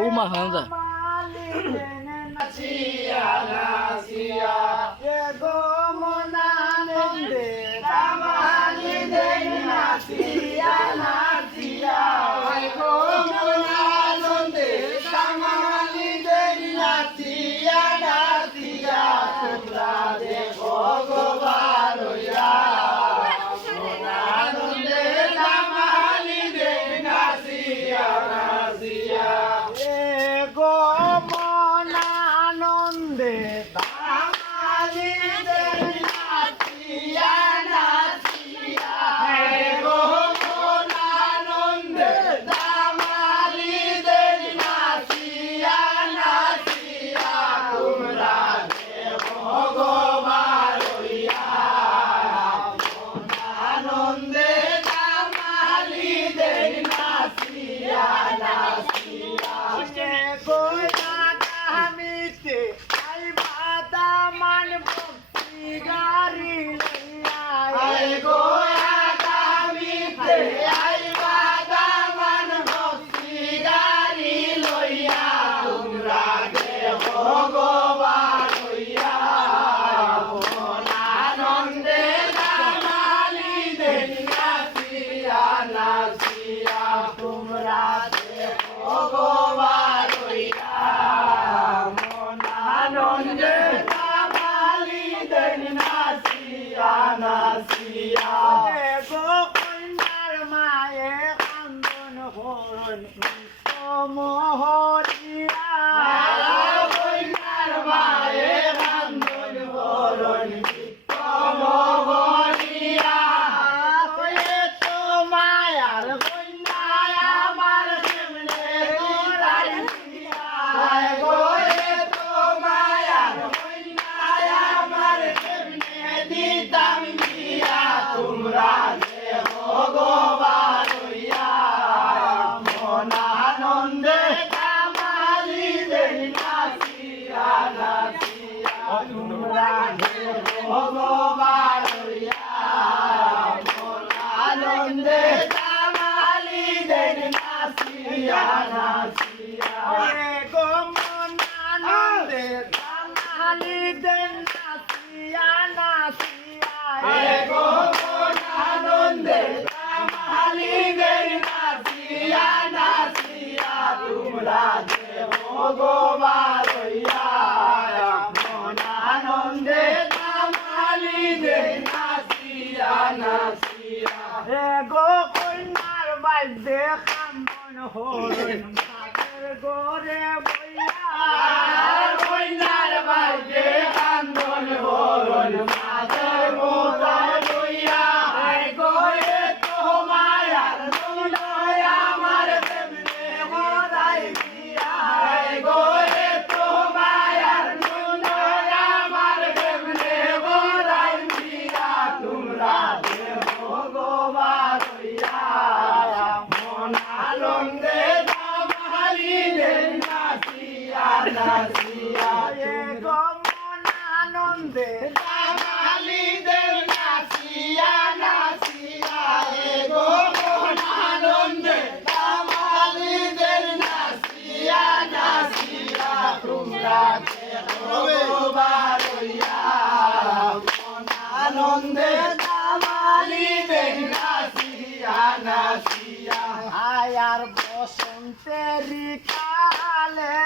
ও মা হান্দা নাচিয়া নাচিয়া গো মনানন্দে তামালি দেই নাচিয়া নাচিয়া গো মনানন্দে তামালি দেই নাচিয়া নাচিয়া তোমরা দেখো গো বারইয়া মনানন্দে তামালি দেই নাচিয়া নাচিয়া গো মনানন্দে তামালি দেই নাচিয়া নাচিয়া গো মনানন্দে তামালি দেই নাচিয়া নাচিয়া তোমরা দেখো গো বারইয়া মনানন্দে তামালি দেই নাচিয়া নাচিয়া গো তোমরা দেখো গো বারইয়া মনানন্দে তামালি দেই নাচিয়া নাচিয়া গো কন্যার মায়ে কান্দন হরণ মোহরিয়া কন্যার মায়ে কান্দন হরণ মোহরিয়া তো মায়ার কন্যায় আমার কেমনে তোরাই দিয়া গো তো মায়ার কন্যায় আমার কেমনে দিতাম দিয়া তোমরা দেখো গো বারইয়া মনানন্দে তামালি দেই নাচিয়া নাচিয়া তোমরা দেখো গো বারইয়া মনানন্দে তামালি দেই নাচিয়া নাচিয়া গো মনানন্দে তামালি দেই নাচিয়া নাচিয়া গো মনানন্দে তামালি দেই নাচিয়া নাচিয়া তোমরা দেখো গো বারইয়া মনানন্দে তামালি দেই নাচিয়া নাচিয়া গো কন্যার বাদ্যে কান্দন হরণ মাদের গোরে বইয়া কন্যার বাদ্যে কান্দন হরণ মাদের গোরে বইয়া গো তো মায়ার দুলয় আমার কেমনে হরাই দিয়া গো তো মায়ার দুলয় আমার কেমনে হরাই দিয়া তোমরা দেখো গো বারইয়া মনানন্দে তামালি দেই নাচিয়া নাচিয়া গো মনানন্দে তামালি দেই নাচিয়া নাচিয়া গো মনানন্দে তামালি দেই নাচিয়া নাচিয়া তোমরা দেখো গো বারইয়া মনানন্দে তামালি দেই নাচিয়া নাচিয়া আয়ার বসন্তের কালে